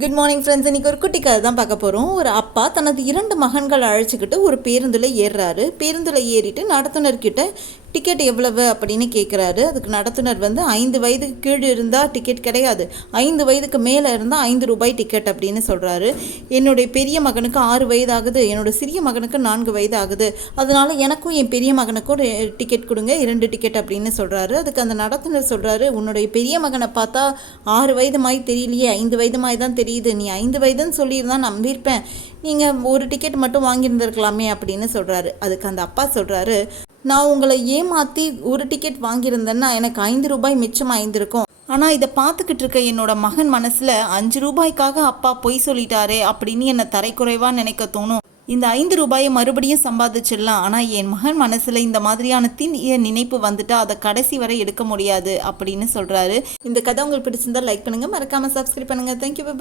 Good morning friends. இன்றைக்கி ஒரு குட்டி கதை தான் பார்க்க போகிறோம். ஒரு அப்பா தனது 2 மகன்களை அழைச்சிக்கிட்டு ஒரு பேருந்தில் ஏறுறாரு. பேருந்தில் ஏறிட்டு நடத்துனர்கிட்ட டிக்கெட் எவ்வளவு அப்படின்னு கேட்குறாரு. அதுக்கு நடத்துனர் 5 வயதுக்கு கீழே இருந்தால் டிக்கெட் கிடையாது, 5 வயதுக்கு மேலே இருந்தால் 5 ரூபாய் டிக்கெட் அப்படின்னு சொல்கிறாரு. என்னுடைய பெரிய மகனுக்கு 6 வயது ஆகுது, என்னோட சிறிய மகனுக்கு 4 வயது ஆகுது, அதனால் எனக்கும் என் பெரிய மகனுக்கும் டிக்கெட் கொடுங்க, 2 டிக்கெட் அப்படின்னு சொல்கிறாரு. அதுக்கு அந்த நடத்துனர் சொல்கிறாரு, உன்னுடைய பெரிய மகனை பார்த்தா 6 வயது மாதிரி தெரியலையே, 5 வயது மாதிரி தான் தெரியுது, நீ 5 வயதுன்னு சொல்லியிருந்தா நம்பியிருப்பேன், நீங்கள் ஒரு டிக்கெட் மட்டும் வாங்கியிருந்திருக்கலாமே அப்படின்னு சொல்கிறாரு. அதுக்கு அந்த அப்பா சொல்கிறாரு, நான் உங்களை ஏமாற்றி ஒரு டிக்கெட் வாங்கியிருந்தேன்னா எனக்கு 5 ரூபாய் மிச்சம் ஆயிருந்திருக்கும். ஆனால் இதை பார்த்துக்கிட்டு இருக்க என்னோட மகன் மனசில் 5 ரூபாய்க்காக அப்பா பொய் சொல்லிட்டாரே அப்படின்னு என்னை தரைக்குறைவாக நினைக்க தோணும். இந்த 5 ரூபாயை மறுபடியும் சம்பாதிச்சிடலாம், ஆனால் என் மகன் மனசில் இந்த மாதிரியான தீய நினைப்பு வந்துட்டா அதை கடைசி வரை எடுக்க முடியாது அப்படின்னு சொல்கிறாரு. இந்த கதை உங்களுக்கு பிடிச்சிருந்தா லைக் பண்ணுங்கள், மறக்காமல் சப்ஸ்கிரைப் பண்ணுங்கள். தேங்க்யூ, பாய்.